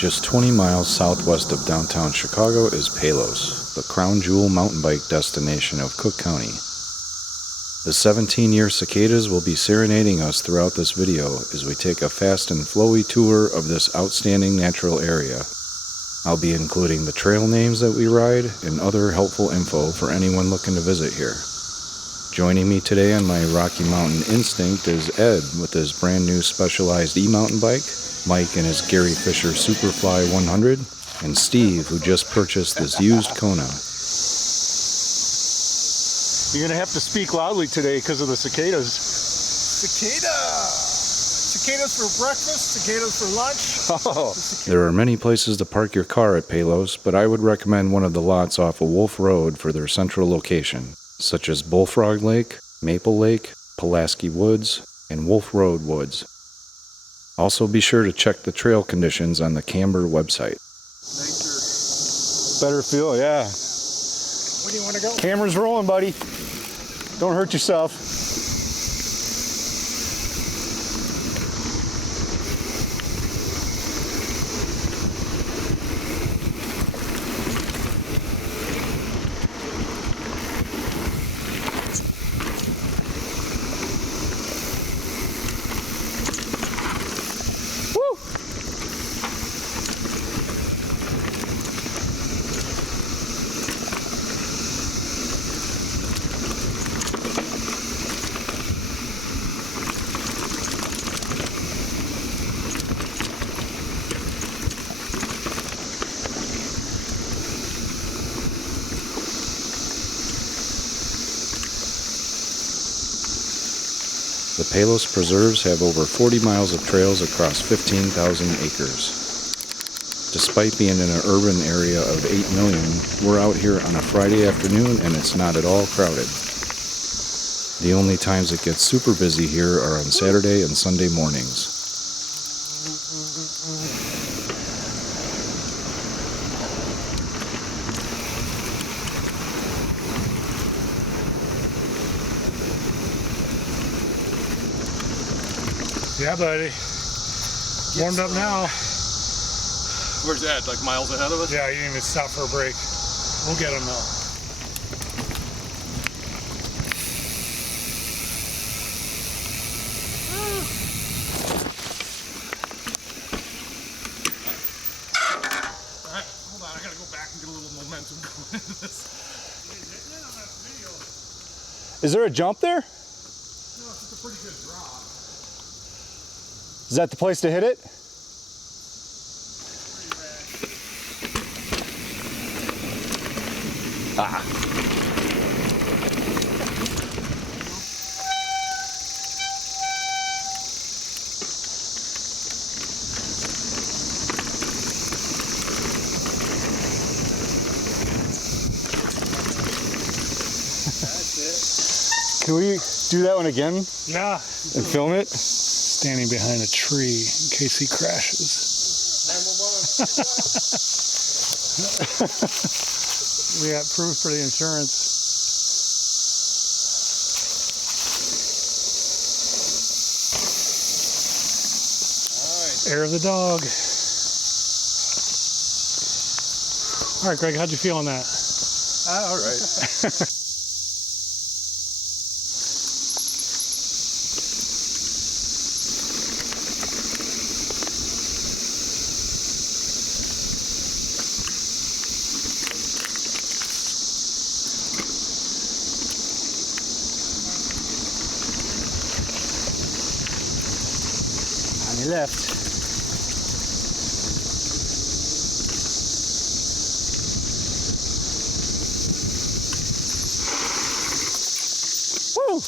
Just 20 miles southwest of downtown Chicago is Palos, the crown jewel mountain bike destination of Cook County. The 17-year cicadas will be serenading us throughout this video as we take a fast and flowy tour of this outstanding natural area. I'll be including the trail names that we ride and other helpful info for anyone looking to visit here. Joining me today on my Rocky Mountain Instinct is Ed with his brand new Specialized e-mountain bike, Mike and his Gary Fisher Superfly 100, and Steve, who just purchased this used Kona. You're going to have to speak loudly today because of the cicadas. Cicada! Cicadas for breakfast, cicadas for lunch. Oh. There are many places to park your car at Palos, but I would recommend one of the lots off of Wolf Road for their central location, such as Bullfrog Lake, Maple Lake, Pulaski Woods, and Wolf Road Woods. Also be sure to check the trail conditions on the Camber website. Better feel, yeah. Where do you want to go? Camera's rolling, buddy. Don't hurt yourself. The Palos Preserves have over 40 miles of trails across 15,000 acres. Despite being in an urban area of 8 million, we're out here on a Friday afternoon and it's not at all crowded. The only times it gets super busy here are on Saturday and Sunday mornings. Yeah, buddy. Warmed up now. Where's that? Like miles ahead of us? Yeah, you didn't even stop for a break. We'll get him though. Alright, hold on. I gotta go back and get a little momentum going into this. Is there a jump there? No, it's just a pretty good drop. Is that the place to hit it? Ah. Can we do that one again Yeah. and film it? Standing behind a tree in case he crashes. We got proof for the insurance. Air of the dog. All right, Greg, how'd you feel on that? All right. On your left. Woo!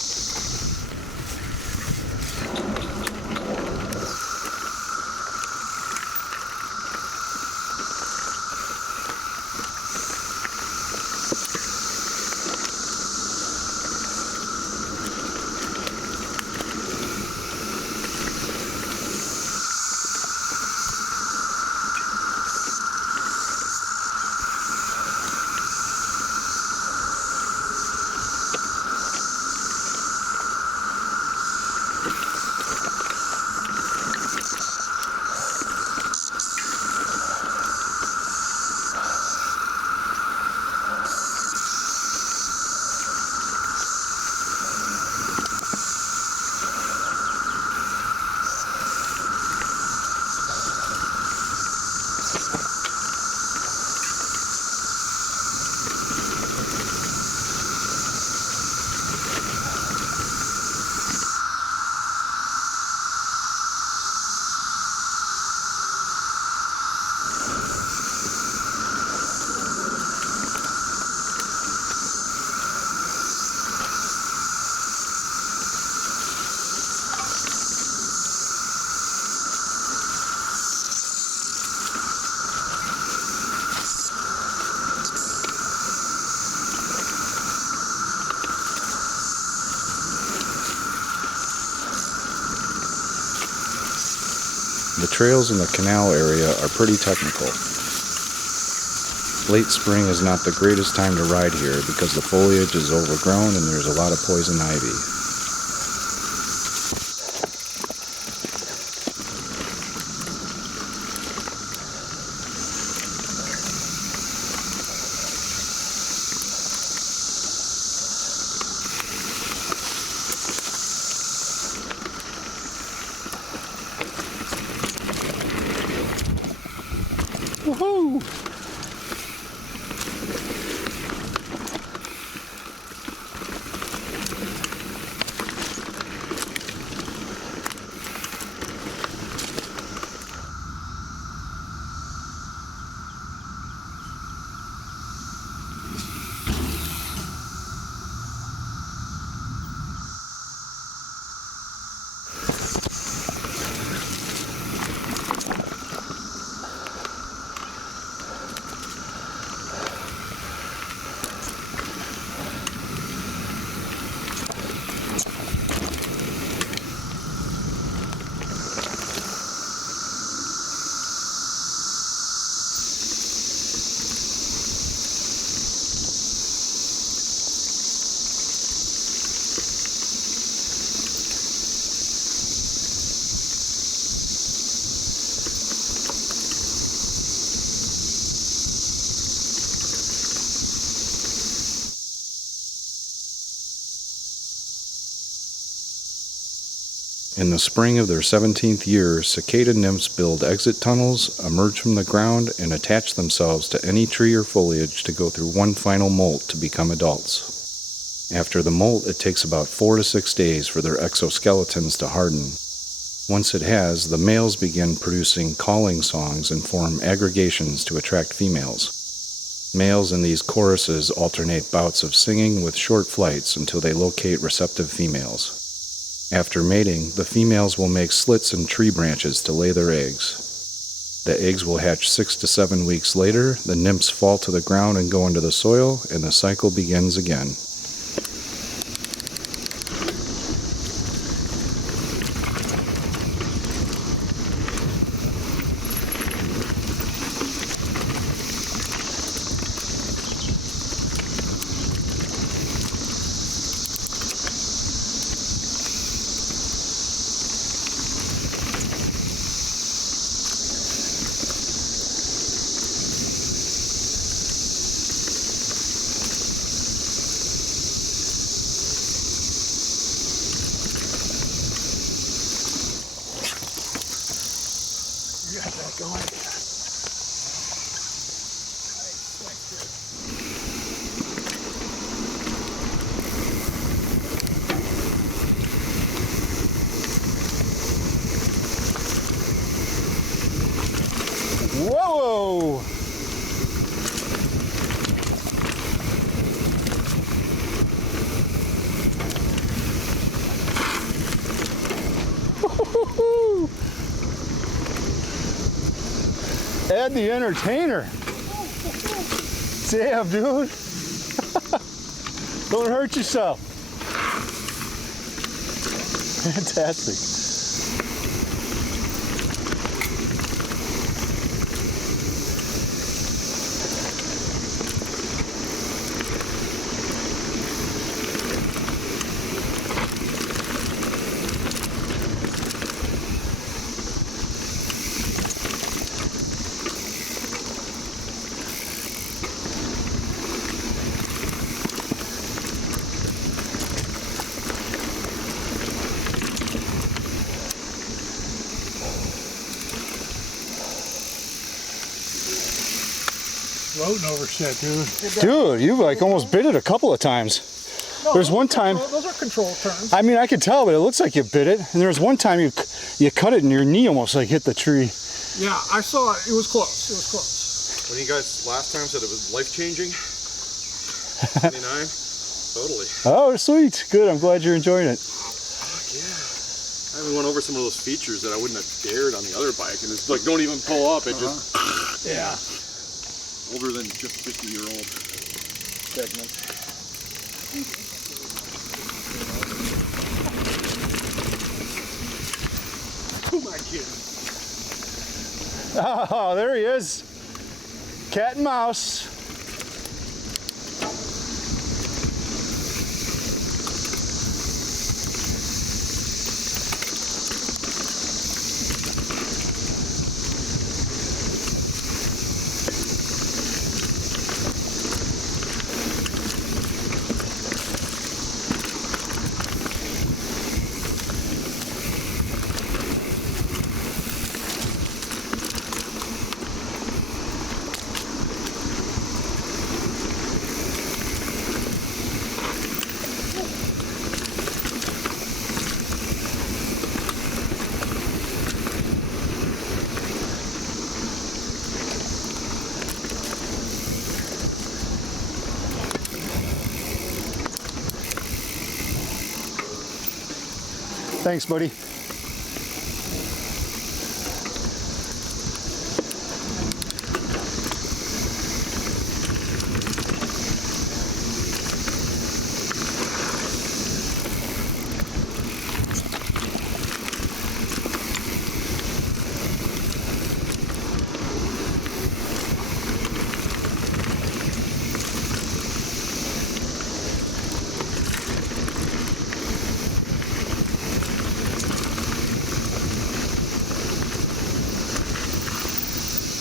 The trails in the canal area are pretty technical. Late spring is not the greatest time to ride here because the foliage is overgrown and there's a lot of poison ivy. Woohoo! In the spring of their 17th year, cicada nymphs build exit tunnels, emerge from the ground, and attach themselves to any tree or foliage to go through one final molt to become adults. After the molt, it takes about 4 to 6 days for their exoskeletons to harden. Once it has, the males begin producing calling songs and form aggregations to attract females. Males in these choruses alternate bouts of singing with short flights until they locate receptive females. After mating, the females will make slits in tree branches to lay their eggs. The eggs will hatch 6 to 7 weeks later, the nymphs fall to the ground and go into the soil, and the cycle begins again. You got that going. Whoa! Ed the Entertainer. Damn, dude. Don't hurt yourself. Fantastic. Floating over shit, dude. Dude, you like almost bit it a couple of times. No, There's those one are time. those are control turns. I mean, I could tell, but it looks like you bit it. And there was one time you cut it and your knee almost like hit the tree. Yeah, I saw it. It was close. It was close. When you guys last time said it was life-changing, 29, totally. Oh, sweet. Good. I'm glad you're enjoying it. Yeah. I even went over some of those features that I wouldn't have dared on the other bike, and it's like, don't even pull up. It just, Yeah. older than just 50-year-old segment. Who am I kidding? Oh, there he is. Cat and mouse. Thanks, buddy.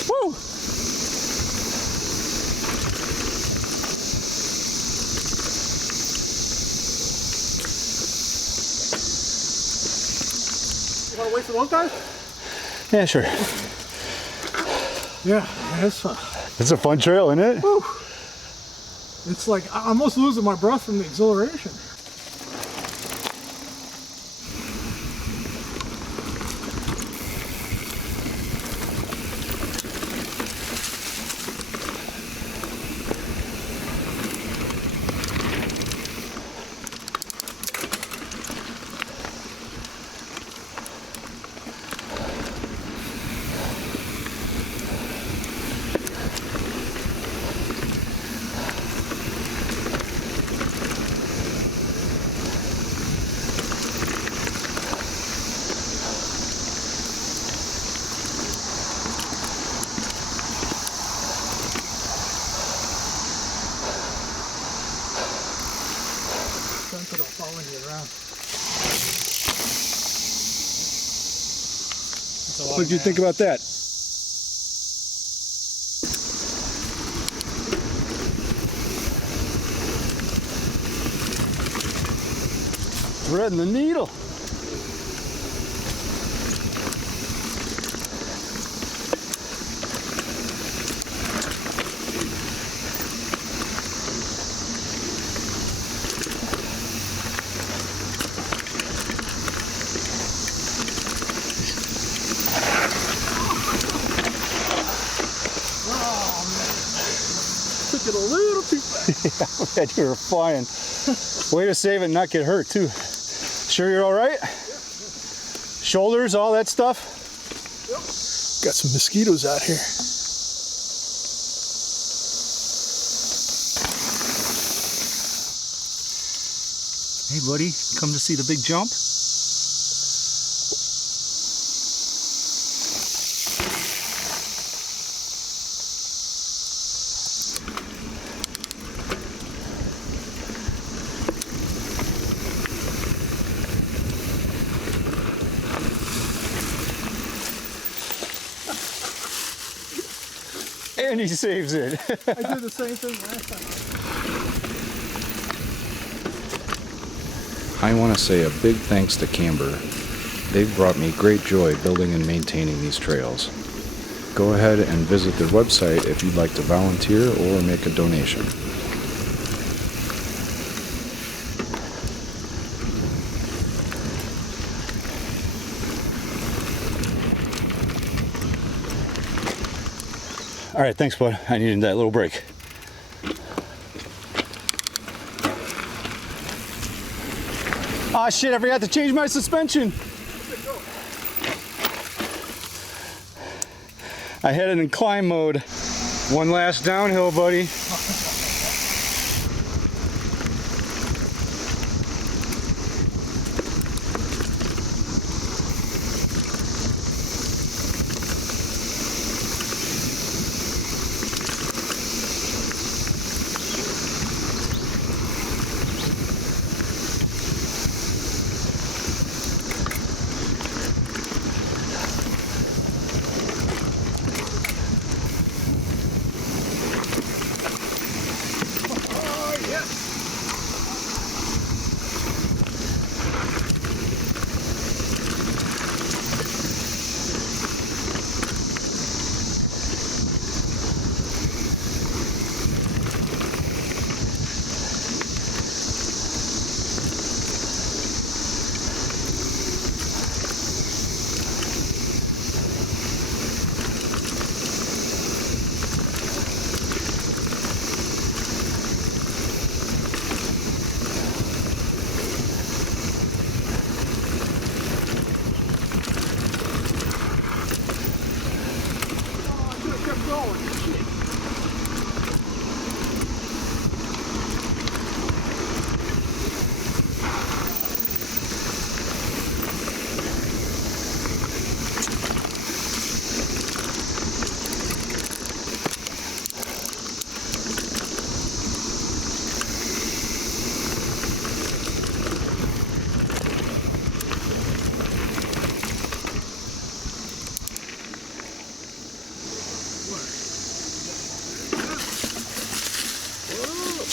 Woo! You want to wait for one guy? Yeah, sure. Yeah, it's fun. It's a fun trail, isn't it? Whew. It's like I'm almost losing my breath from the exhilaration. Sensitive following you around. What did you think about that? Threading the needle. Took it a little too fast. Yeah, you were flying. Way to save it and not get hurt, too. Sure you're all right? Shoulders, all that stuff? Got some mosquitoes out here. Hey, buddy, come to see the big jump? And he saves it. I did the same thing last time. I want to say a big thanks to Camber. They've brought me great joy building and maintaining these trails. Go ahead and visit their website if you'd like to volunteer or make a donation. All right, thanks, bud. I needed that little break. Ah, shit, I forgot to change my suspension. I had it in climb mode. One last downhill, buddy.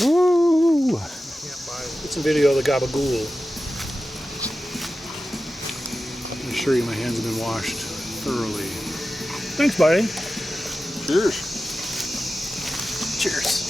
Woo! Get some video of the gabagool. I can assure you my hands have been washed thoroughly. Thanks, buddy. Cheers. Cheers.